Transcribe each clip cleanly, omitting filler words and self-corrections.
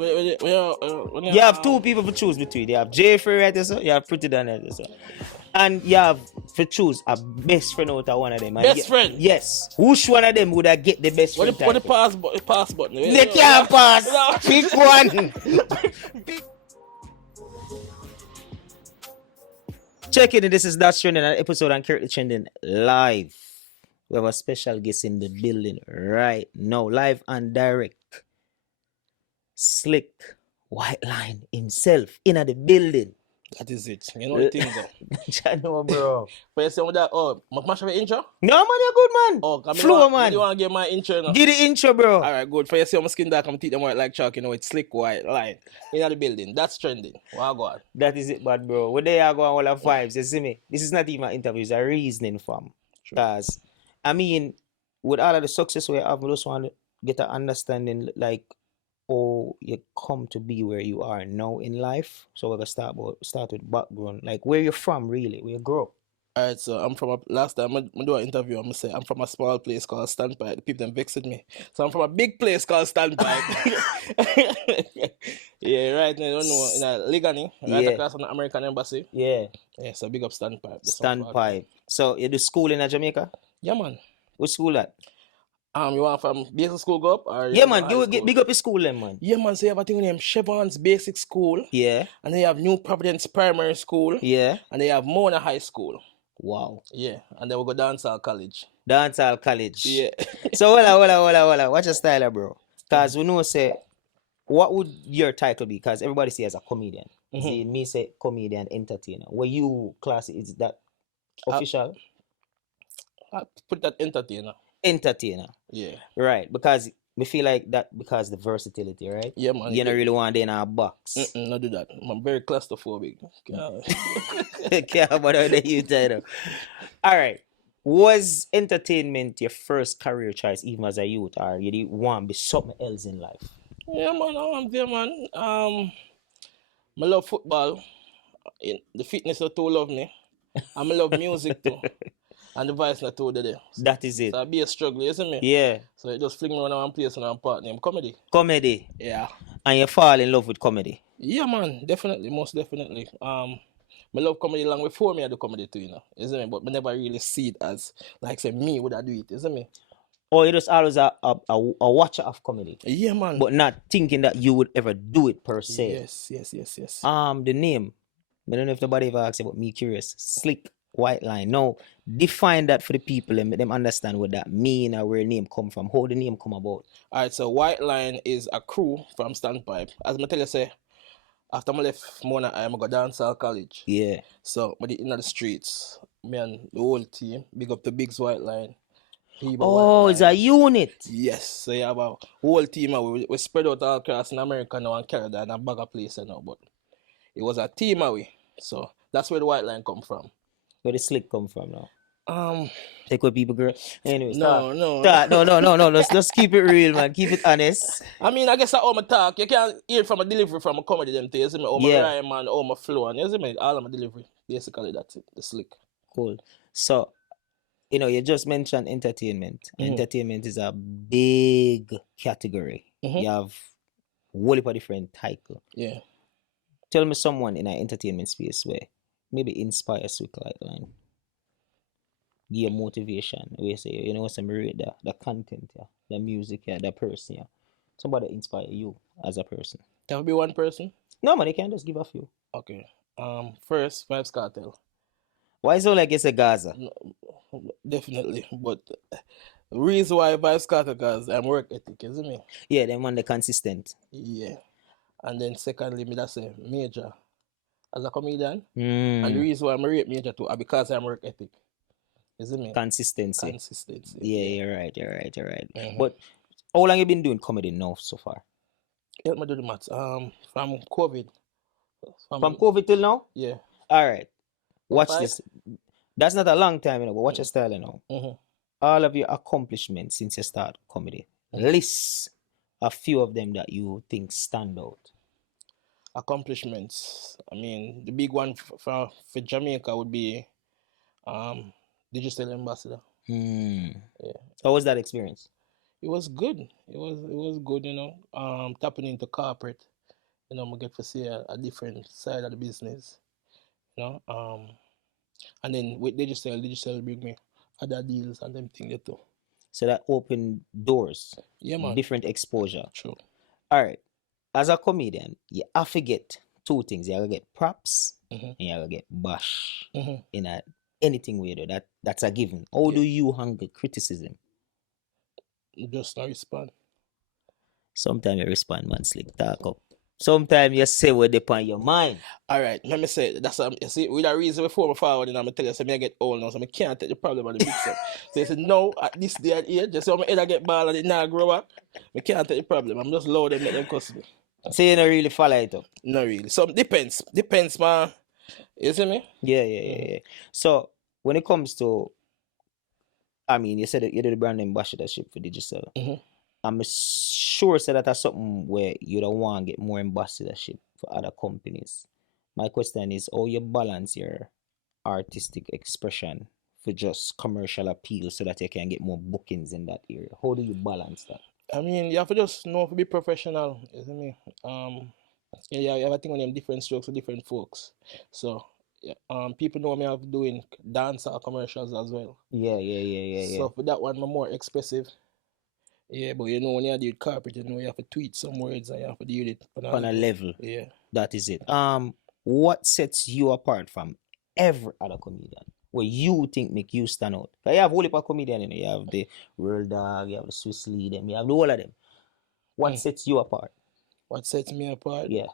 You have two people to choose between. You have jaiifrais right there, so you have prettidon right there, so. And you have to choose a best friend out of one of them. And Best friend? Yes. Which one of them would I get the best friend What the title? pass button? They can't pass. Pick one. Check it. This is That's Trending, an episode on Currently Trending live. We have a special guest in the building right now, live and direct. Slick whiteline himself in the building. That is it. You know the thing though. I know, bro. But you say with that, much of an intro? No, man, you're good, man. Oh, come Flow, man. You want to get my intro now? Give the intro, bro. Alright, good. For you see my skin dark, I'm teach them white like chalk, you know, it's slick white line. In the building. That's trending. Wow, go on. That is it, bad bro. Where they are going all the vibes, you see me? This is not even an interview, it's a reasoning from. Because, I mean, with all of the success we have, we just want to get an understanding, like, how you come to be where you are now in life. So we're going to start with background. Like, where you're from, really? Where you grew up? Alright, so I'm from last time I do an interview, I'm gonna say I'm from a small place called Standpipe. The people them vexed with me. So I'm from a big place called Standpipe. Yeah, right now, you don't know, in a Ligani, right across from the American Embassy. Yeah. Yeah, so big up Standpipe. Standpipe. So you do school in Jamaica? Yeah, man. What school at? You want from basic school go up? Or yeah, man, get big up your school then, man. Yeah, man, so you have a thing named Chevron's Basic School. Yeah. And then you have New Providence Primary School. Yeah. And then you have Mona High School. Wow. Yeah, and then we go dancehall college. Dancehall college. Yeah. So hold What's your style, bro? Because we know say, what would your title be? Because everybody says a comedian. See, me say comedian, entertainer. Where you class is that official? I put that entertainer. Entertainer. Yeah. Right, because we feel like that because the versatility, right? Yeah, man. You don't really want to in a box. Not do that. I'm very claustrophobic. Can't about the you title. All right. Was entertainment your first career choice even as a youth, or you didn't want to be something else in life? Yeah, man. I'm there, man. I love football. The fitness not too love me. I love music too. And the voice not too there. That is it. So I be a struggle, you see me? Yeah. So it just fling me around one place and I'm part named comedy. Comedy. Yeah. And you fall in love with comedy? Yeah, man. Definitely. Most definitely. I love comedy long before me I do comedy too, you know. You see me? But I never really see it as, like, say, me would I do it, you see me? Or you just always a watcher of comedy? Yeah, man. But not thinking that you would ever do it per se? Yes. The name. I don't know if nobody ever asked you, but me curious. Slick whiteline. Now, define that for the people and make them understand what that mean or where name come from. How the name come about? Alright, so whiteline is a crew from Standpipe. As I tell you, say, after I left Mona, I go dancehall college. Yeah. So, but in the streets, me and the whole team, big up the Big's whiteline. It's a unit. Yes, so you have a whole team. We spread out all across in America now and Canada and a bag of places now, but it was a team away. So that's where the whiteline come from. Where the slick come from now? Take what people, girl. Anyways, no. Let's keep it real, man. Keep it honest. I mean, I guess all my talk, you can't hear from a delivery from a comedy them things. All my rhyme and all my flow and you see me, all of my delivery. Basically, that's it. The slick. Cool. So, you just mentioned entertainment. Entertainment is a big category. You have a whole heap of different titles. Yeah. Tell me someone in an entertainment space where maybe inspire Slick Whiteline. Give you motivation. We say, some rate the content, the music, the person, Somebody inspire you as a person. Can it be one person? No, man, you can just give a few. Okay. First, vybz Kartel. Why is it like it's a Gaza? No, definitely. But the reason why vybz Kartel, because I'm work ethic, isn't it? Yeah, them one the consistent. Yeah. And then secondly, me that's a major as a comedian. And the reason why I'm rate major too is because I'm work ethic. Isn't it? Consistency. Yeah, you're right. But how long you been doing comedy now so far? Help me do the maths. From COVID. From COVID till now? Yeah. All right. Watch this. That's not a long time, but watch your style now. All of your accomplishments since you start comedy. List a few of them that you think stand out. Accomplishments. I mean, the big one for Jamaica would be Digital Ambassador. Yeah. How was that experience? It was good. It was good, tapping into corporate. I get to see a different side of the business, you know. And then with digital bring me other deals and them things too. So that opened doors, Yeah, man. different exposure. True. All right. As a comedian, you have to get two things. You have to get props Mm-hmm. and you have to get bash Mm-hmm. in anything we do. That's a given. How do you handle criticism? Just not respond. Sometimes you respond, man, slick talk up. Sometimes you say what they on your mind. All right, let me say that's you see with that reason before I forward, and I'm gonna tell you, so me I get old now, so I can't take the problem of the big stuff. So you say no at this day and age, just so my head I get bald and it not grow up, I can't take the problem. I'm just loud and make them cuss me. So you don't really follow it up. Not really. So depends, man. You see me? Yeah. So when it comes to, I mean, you said that you did the brand ambassadorship for digital. Mhm. I'm sure say that that's something where you don't want to get more ambassadorship for other companies. My question is how you balance your artistic expression for just commercial appeal so that you can get more bookings in that area. How do you balance that? I mean, you have to just know to be professional. You see me? Yeah, you have to think on them different strokes for different folks. So, yeah, people know me have doing dancer commercials as well. Yeah. So for that one, I'm more expressive. Yeah, but when you do carpet, you have to tweet some words and you have to do it On a level. Yeah. That is it. What sets you apart from every other comedian? Where you think make you stand out? You have whole heap of comedian in it. You have the Real Dog, you have the Swiss Lee, them, you have the whole of them. What sets you apart? What sets me apart? Yeah.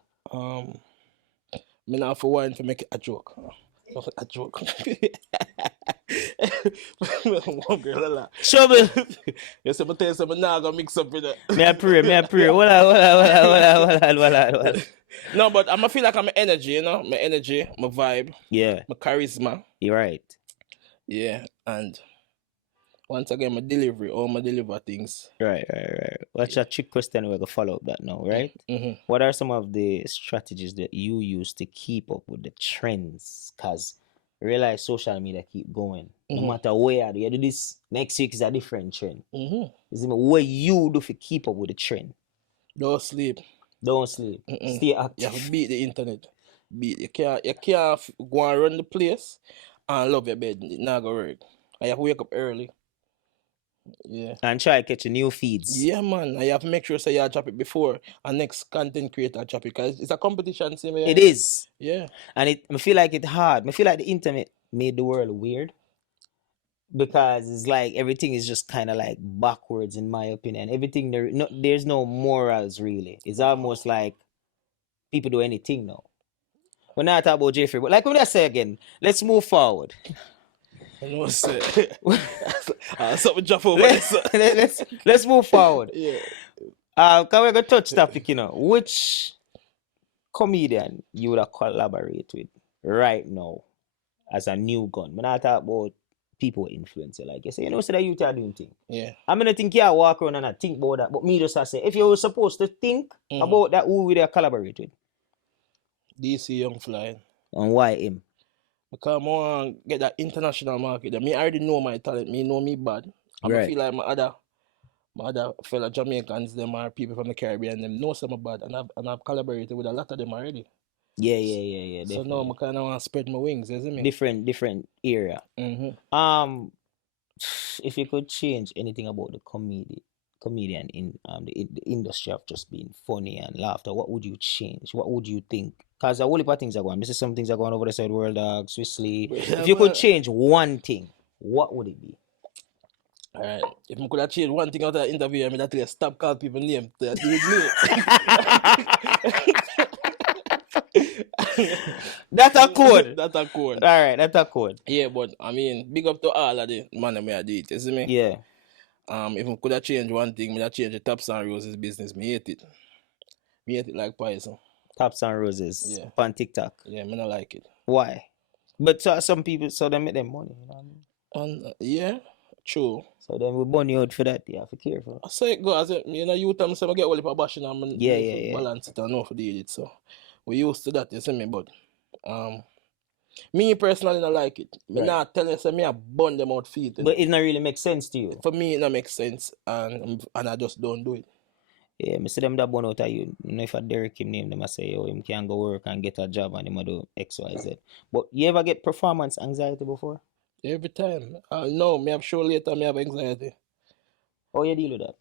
Me not for one to make it a joke. A joke. One girl a lot. Trouble. You say, but tell you something, now I'm gonna mix up with that. Me a pray. Hold on. No, but I feel like I'm energy, my energy, my vibe, Yeah, my charisma. you're right. Yeah, and once again, my delivery, all my deliver things. Right. What's a trick question we're gonna follow up that now, right? Mm-hmm. What are some of the strategies that you use to keep up with the trends? Cause realize social media keep going. No matter where you do this, next week is a different trend. Is it what you do to keep up with the trend? Don't sleep. Stay active. You have to beat the internet. You can't go and run the place and love your bed. It not gonna work. And you have to wake up early. Yeah. And try to catch new feeds. Yeah, man. And you have to make sure you drop it before a next content creator drop it. Because it's a competition. See me? It is. Yeah. And I feel like it's hard. I feel like the internet made the world weird. Because it's like everything is just kind of like backwards in my opinion. Everything there's no morals really. It's almost like people do anything now. We're not talking about jaiifrais, but like when I say again, let's move forward. I know what's something drop over let's move forward. Yeah. Can we go touch topic, which comedian you would have collaborate with right now as a new gun? When I talk about people influencer, like you say, so that you are doing thing. Yeah. I'm gonna think you walk around and I think about that, but me just say, if you were supposed to think about that, who would you collaborate with? DC Young Fly. And why him? Because I want to get that international market. I already know my talent. Me know me bad. I feel like my other fellow Jamaicans, them are people from the Caribbean, them know some bad, and I've collaborated with a lot of them already. Yeah. So now I kind of want to spread my wings, you see me? Different area. If you could change anything about the comedian in the industry of just being funny and laughter, what would you change? What would you think? Because a whole heap of things are going. This is some things are going over the side, World Dog, Swiss Lee. If you could change one thing, what would it be? Alright, if I could have changed one thing out of the interview, I mean, that stop calling people name. That's a code. Alright, that's a code. Yeah, but I mean, big up to all of the man that I do it, you see me? Yeah. If I could have changed one thing, I would change the Taps and Roses business. Me hate it. Me hate it like poison. Taps and Roses. Yeah. On TikTok. Yeah, I don't like it. Why? But some people, so they make them money. You know what I mean? Yeah, true. So then we burn you out for that. You have to care for. I say it go as you tell me I get all the bashing and yeah. balance it and know for deal it. So we used to that, you see me, but Me personally don't like it. Me Right. not telling you say me I burn them out feet. But it not really make sense to you. For me it don't make sense and I just don't do it. Yeah, me see them that born out of you. You know, if a Derek him name them, I say, yo, him can go work and get a job and him a do X, Y, Z. But you ever get performance anxiety before? Every time. No, me have show later, me have anxiety. How you deal with that?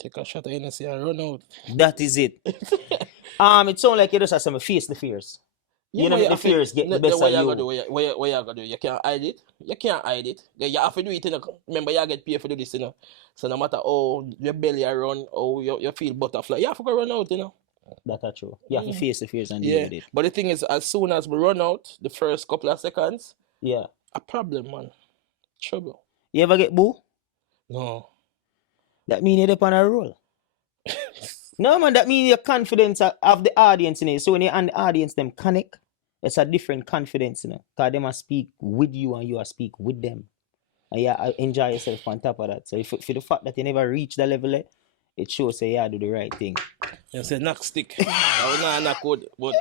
Take a shot of Hennessy and run out. That is it. It sounds like you just have some face the fears. You know, but make the fears get the best what of you gonna do? you. What you gonna do? You can't hide it. You can't hide it. You have to do it. You know? Remember, you get paid for do this. You know? So no matter how your belly a run, or you feel butterfly, you have to go run out. You know. That's true. You have to face the fears and deal with it. But the thing is, as soon as we run out, the first couple of seconds, Yeah. a problem, man. Trouble. You ever get boo? No. That mean you're up on a roll. No, man, that means your confidence of the audience in it. So when you're on the audience, them connect, it's a different confidence, you know. Because they must speak with you and you are speak with them. And yeah, enjoy yourself on top of that. So if for the fact that you never reach that level, it shows say yeah, do the right thing. You say knock stick. I was not knock wood, but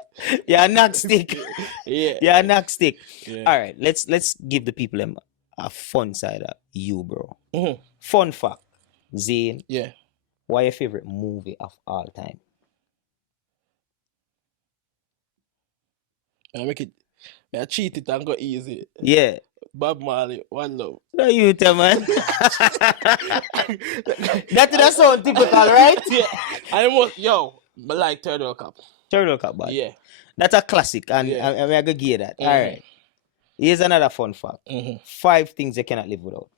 yeah, knock stick. yeah. Yeah, knock stick. Yeah. All right, let's give the people them a fun side of you, bro. Mm-hmm. Fun fact. Zane. Yeah. Why your favorite movie of all time? I make it. I cheat it and go easy. Yeah. Bob Marley, One Love. No, you tell man. That's so typical, right? Yeah. I like Turtle Cup. Turtle Cup, man. Yeah. That's a classic, and Yeah. I'm gonna give you that. All right. Here's another fun fact. 5 things you cannot live without.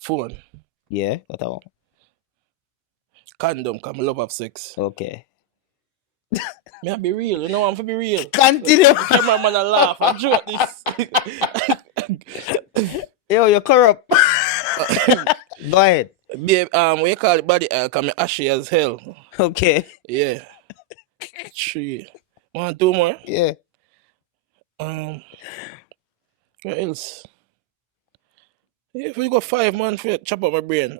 Phone. Yeah, what I want. Condom, come love have sex. Okay. May I be real? You know I'm for be real. Continue. Cameraman a laugh. I joke this. Yo, you're corrupt. Go ahead. Babe, we call it body oil, come ashy as hell. Okay. Yeah. 3. 1, 2 more. Yeah. What else? Yeah, if we go 5, man, for chop up my brain.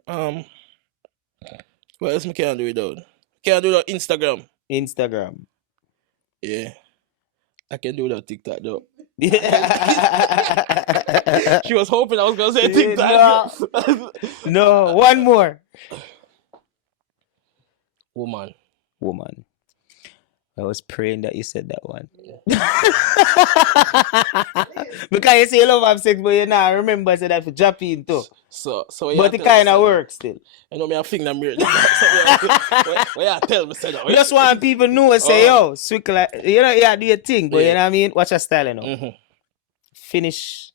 What else me can't do without? Can't do without Instagram. Instagram. Yeah. I can do without TikTok though. Yeah. She was hoping I was gonna say TikTok. No, one more. Woman. I was praying that you said that one. Because you say you love have sex, but you not remember say that for drop in too. So but it kind of works still. You know me, I think I'm weird. What you tell me say that? We just want people know and say, yo, sweet like, you know, yeah, do your thing, but you know what I mean? Watch your style, you know. Finish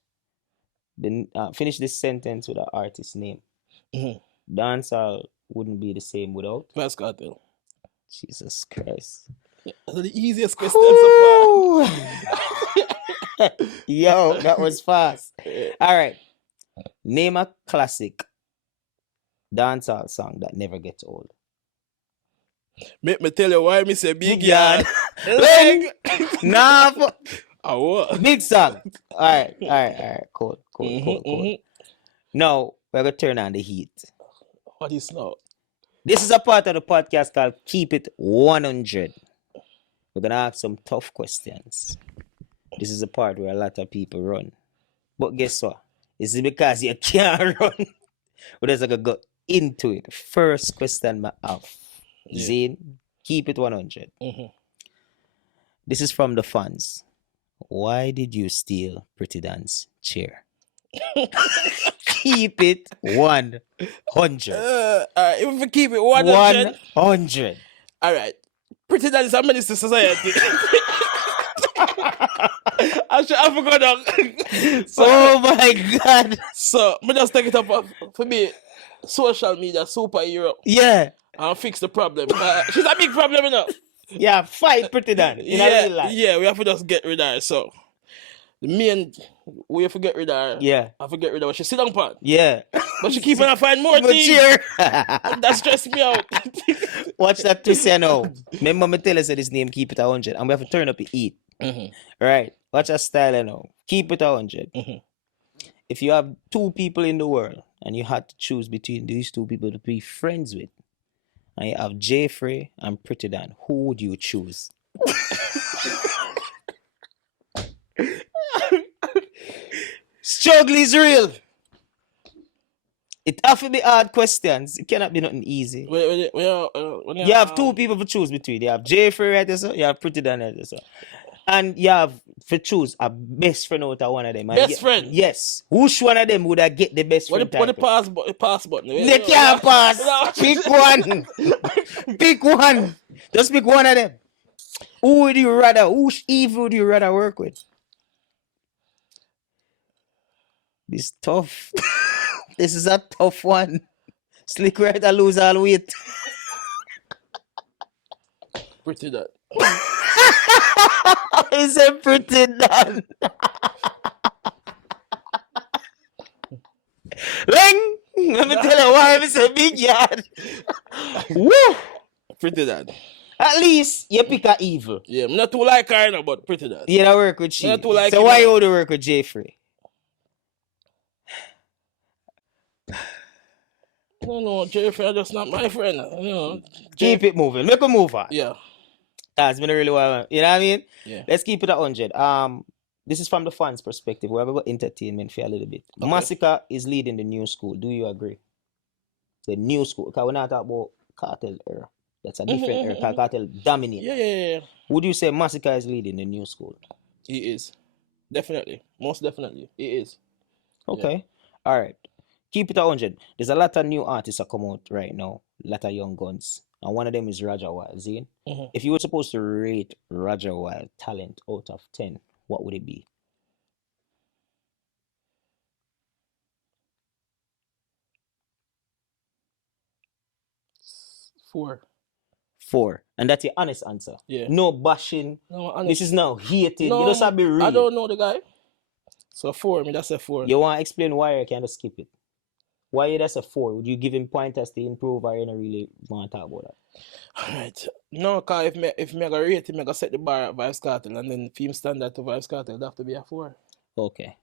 this sentence with an artist's name. Dancehall wouldn't be the same without. Vybz Kartel. Jesus Christ. That's the easiest question so far. Yo, that was fast. All right. Name a classic dancehall song that never gets old. Make me tell you why me say big yard. Leg. Nah. What? Big song. All right. Cool. Now, we're going to turn on the heat. What is now? This is a part of the podcast called Keep It 100. We're going to ask some tough questions. This is a part where a lot of people run. But guess what? This is because you can't run. But there's like a go into it. First question I have. Zane, keep it 100. This is from the fans. Why did you steal Prettidon's chair? Keep it 100. Alright, if we keep it 100. 100. Alright. Prettidon is a menace to society. I forgot that. Oh my God. So, me just take it up for me, social media superhero. Yeah. And fix the problem. She's a big problem, you know. Yeah, fight Prettidon in a real life. Yeah, we have to just get rid of her. So, the main we have to get rid of her. Yeah. I have to get rid of her. She sit down part. Yeah. But she keep on find more things. That stressed me out. Watch that twist you know. Remember me tell us that his name keep it 100 and we have to turn up the heat. Right. Watch our style you know. Keep it 100. If you have 2 people in the world and you had to choose between these 2 people to be friends with, and you have jaiifrais and Prettidon, who would you choose? Struggle is real. It have to be hard questions. It cannot be nothing easy. You have two people to choose between. You have jaiifrais right there, so you have prettidon right there, so. And you have to choose a best friend out of one of them. And Best friend? Yes. Which one of them would I get the best friend What the title? pass button? They can't pass. Pick one. Pick one. Just pick one of them. Who would you rather? Whose evil would you rather work with? This tough. This is a tough one. Slick right to lose all weight. Prettidon. It's a prettidon. Ling! Let me tell you why it's a big yard. Woo! Prettidon. At least you pick a evil. Yeah, I'm not too like her, no, but prettidon. You don't work with she. Not too like so him, why no. you would work with jaiifrais? No, jaiifrais just not my friend. You know. Keep it moving. Make a move on. Yeah. That's been a really while. You know what I mean? Yeah. Let's keep it at 100. This is from the fans' perspective. We're going to entertainment for a little bit. Okay. Massacre is leading the new school. Do you agree? The new school. Because we're not talking about kartel era. That's a different era. Kartel dominate. Yeah. Would you say Massacre is leading the new school? He is. Definitely. Most definitely. He is. Okay. Yeah. All right. Keep it at 100. There's a lot of new artists that come out right now. A lot of young guns. And one of them is Rajah Wild. See? If you were supposed to rate Rajah Wild talent out of 10, what would it be? 4. 4. And that's your honest answer. Yeah. No bashing. No, honest. This is now hating. No, you just have to be real. I don't know the guy. So 4. I mean, that's a 4. You want to explain why you can't skip it? Why that's a 4? Would you give him pointers to improve or you don't really want to talk about that? Alright. No, because if me go rate him, I go set the bar at Vybz Kartel, and then film standard to Vybz Kartel, it'd have to be a 4. Okay.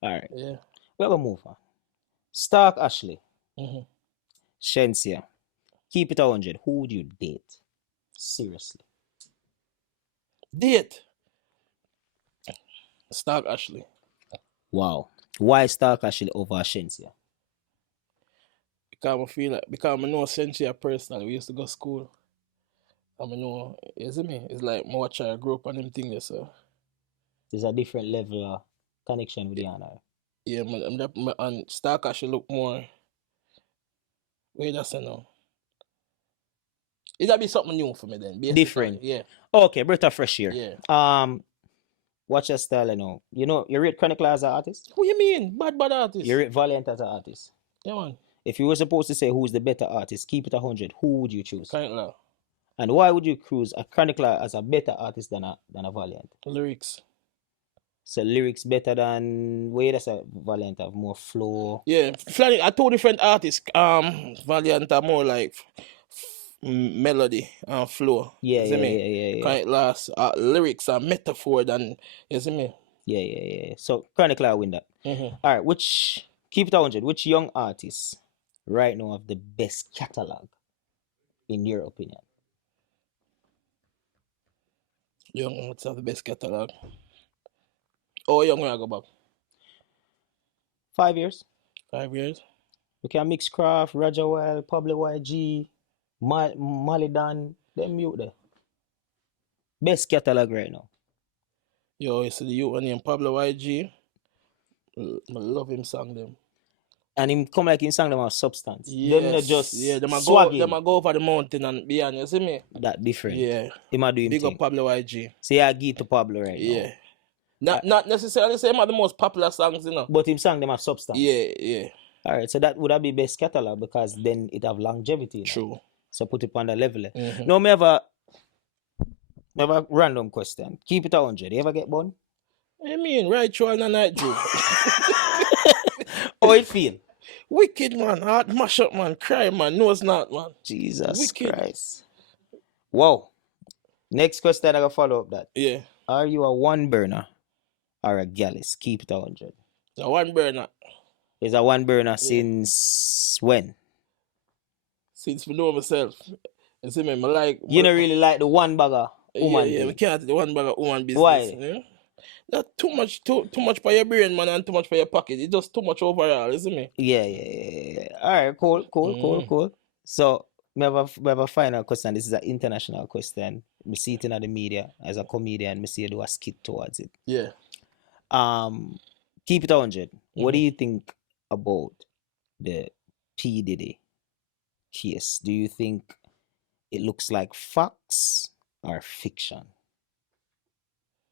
All right. Yeah. We're going to move on. Stark Ashley. Mm-hmm. Shensia. Keep it 100. Who would you date? Seriously. Date. Stark Ashley. Wow. Why Stark Ashley over Shensia? Because I feel like, because I know Shensia personally, we used to go to school. I know, you see me? It's like more child grow up on them things, so. There's a different level of connection with the honor. Yeah, and Stark Ashley look more. Wait, that's it now. It'll be something new for me then. Basically. Different. Yeah. Okay, breath of fresh air. Yeah. What's your style, you know? You rate Chronicle as an artist? Who you mean? Bad artist. You rate Valiant as an artist? Yeah, man. If you were supposed to say who's the better artist, keep it 100. Who would you choose? Kartel. And why would you choose a Chronicler as a better artist than a Valiant? Lyrics. So lyrics better than where does a Valiant have more flow? Yeah, I two different artists. Valiant are more like melody and flow. Yeah, you see me? yeah. Kartel's lyrics are metaphor than, you see me? Yeah. So Chronicler win that. Mm-hmm. All right, keep it 100. Which young artists right now have the best catalog, in your opinion? Young artists have the best catalog. Oh, young when I go back? 5 years. 5 years. We can mix Craft, Rajah Wild, Pablo YG, Malidan, them youth there. Best catalog right now. Yo, you see the youth named Pablo YG. I love him song them. And him come like him sang them of substance. Yes. Them not just them swagging. Them go over the mountain and beyond, you see me? That different. Yeah. Him a do him Big thing. up Pablo YG. Say I give to Pablo right Yeah. now. Not necessarily say him are the most popular songs, you know. But him sang them of substance. Yeah. Alright, so that would have be best catalog because then it have longevity. True. So put it on the level. Mm-hmm. Now, me have a random question. Keep it 100. You ever get born? I mean, right through all the night, Drew. How it feel? Wicked, man. Heart mash up, man. Cry, man. No, it's not, man. Jesus Wicked. Christ. Wow. Next question, I gotta follow up that. Yeah. Are you a one burner or a gallus? Keep it 100. The one burner. Is a one burner since when? Since we know myself. You see me, I like... You don't really like the one bagger woman Yeah, we thing. can't do the one bag of woman business. Why? Yeah? That too much for your brain, man, and too much for your pocket. It's just too much overall, isn't it? Yeah. All right, cool. So, we have a final question. This is an international question. We see it in the media as a comedian. We see you do a skit towards it. Yeah. Keep it 100. What do you think about the P. Diddy case? Do you think it looks like facts or fiction?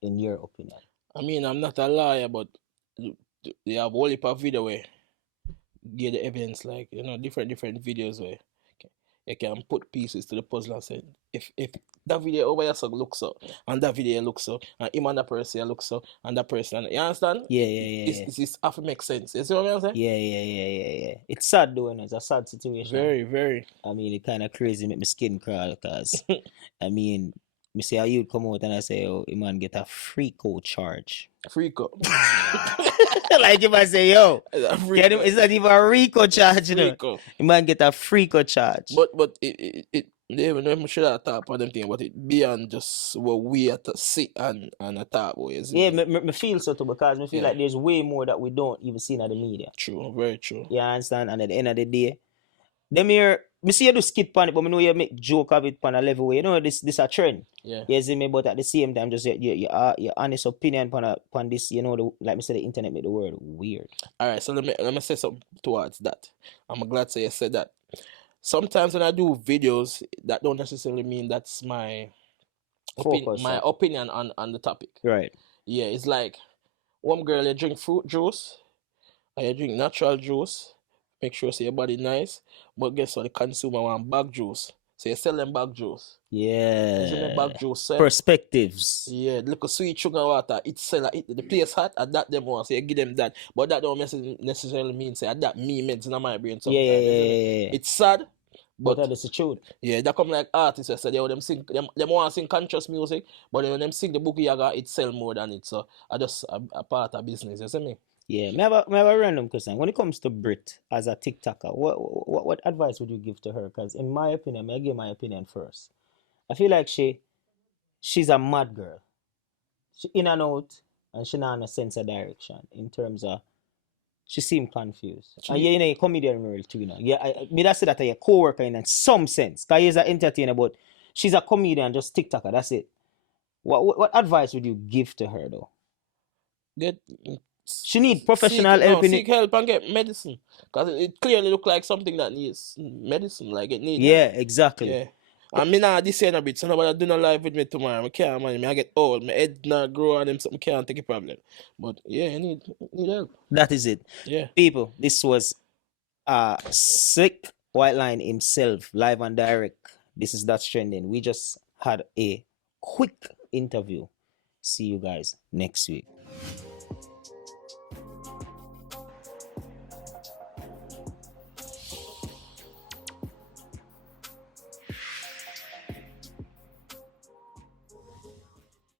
In your opinion? I mean, I'm not a liar, but they have a whole heap of video where give the evidence, like, different videos where you can put pieces to the puzzle and say, if that video over here so looks so, and that video looks so, and him and that person looks so, and that person, you understand? Yeah. It's have to make sense. You see what I'm saying? Yeah. It's sad though, and it's a sad situation. Very, very. I mean, it kind of crazy, make my skin crawl, because I mean, me see how you come out and I say, oh, you man get a freako charge. Freako. Like if I say, yo, it's not even a RICO charge, you know. Freako. You man get a freako charge. But it they even should have talk about them thing, but it beyond just what we have to sit and talk about. Yeah, me feel so too, because me feel like there's way more that we don't even see in the media. True, very true. You understand? And at the end of the day, them here, me see you do skit on it, but me know you make joke of it on a level where, you know, this a trend. Yeah. You see me, but at the same time, just your honest opinion on this, you know, like me say, the internet make the world weird. All right, so let me say something towards that. I'm glad to you said that. Sometimes when I do videos, that don't necessarily mean that's my opinion on the topic. Right. Yeah, it's like one girl, you drink fruit juice, or you drink natural juice, make sure your body nice, but guess what, the consumer want bag juice. So you sell them bag juice. Yeah. Bag juice sell. Perspectives. Yeah, look, sweet sugar water, it sell, the place hot, and that them want, so you give them that. But that don't necessarily mean say that me meds in my brain sometimes. Yeah. It's sad. But that's the truth. Yeah, that come like artists I said, them sing them want to sing conscious music, but then when them sing the book yaga, it sell more than it. So I just a part of business, you see me? Yeah, me have a random question. When it comes to Brit as a TikToker, what advice would you give to her? Because in my opinion, I give my opinion first. I feel like she's a mad girl. She in and out, and she not in a sense of direction in terms of she seemed confused. And you know, a comedian world too, you know. Yeah, me that say that a co-worker in some sense. Because he's an entertainer, but she's a comedian, just TikToker, that's it. What advice would you give to her though? She need professional help. Seek help and get medicine. Because it clearly look like something that needs medicine, like it needs. Yeah, exactly. Yeah. And me now this year a bit, so nobody do no live with me tomorrow. I can't, man. I get old. My head not grow and them something can't take a problem. But yeah, I need help. That is it. Yeah. People, this was sick whiteline himself, live and direct. This is That's Trending. We just had a quick interview. See you guys next week.